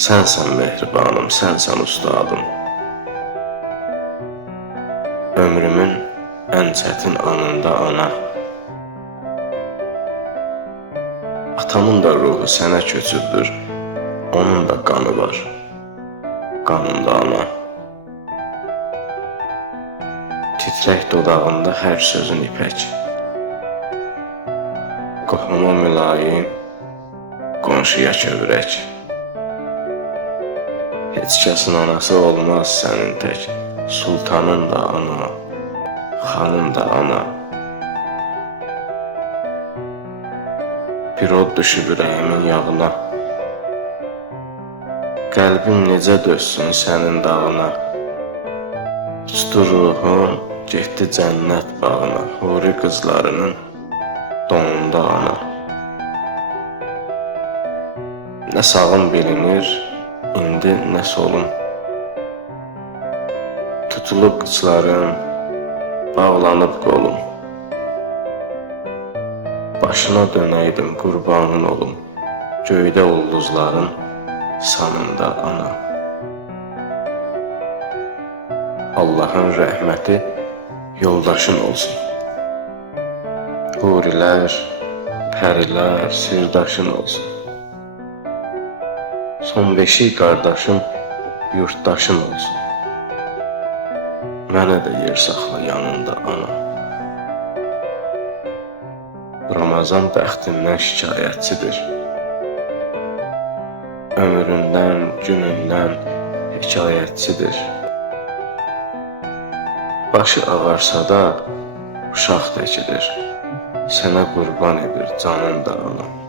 Sənsən mehribanım, sənsən ustadım. Ömrümün ən çətin anında ana. Atamın da ruhu sənə köçübdür, onun da qanı var, qanında ana. Titrək dodağında hər sözün ipək, qohuma mülayim, qonşuya kövrək. Heç kəsin anası olmaz sənin tək, sultanın da ana, xanın da ana. Bir od düşüb ürəyimin yağına, qəlbim necə dözsün sənin dağına. Uçdu ruhum, getdi cənnət bağına, huri qızlarının donunda ana. Nə sağım bilinir, indi nə solum. Tutulub qıçlarım, bağlanıb qolum. Başına dönəydim, qurbanın olum, göydə ulduzların sanında ana. Allahın rəhməti yoldaşın olsun. Hurilər, pərilər, sirdaşın olsun. Son beşik qardaşın, yurtdaşın olsun. Mənə də yer saxla yanında ana. Ramazan bəxtindən şikayətçidir. Ömründən, günündən hekayətçidir. Başı ağarsa da uşaq təkidir. Sənə qurban edir canın da ana.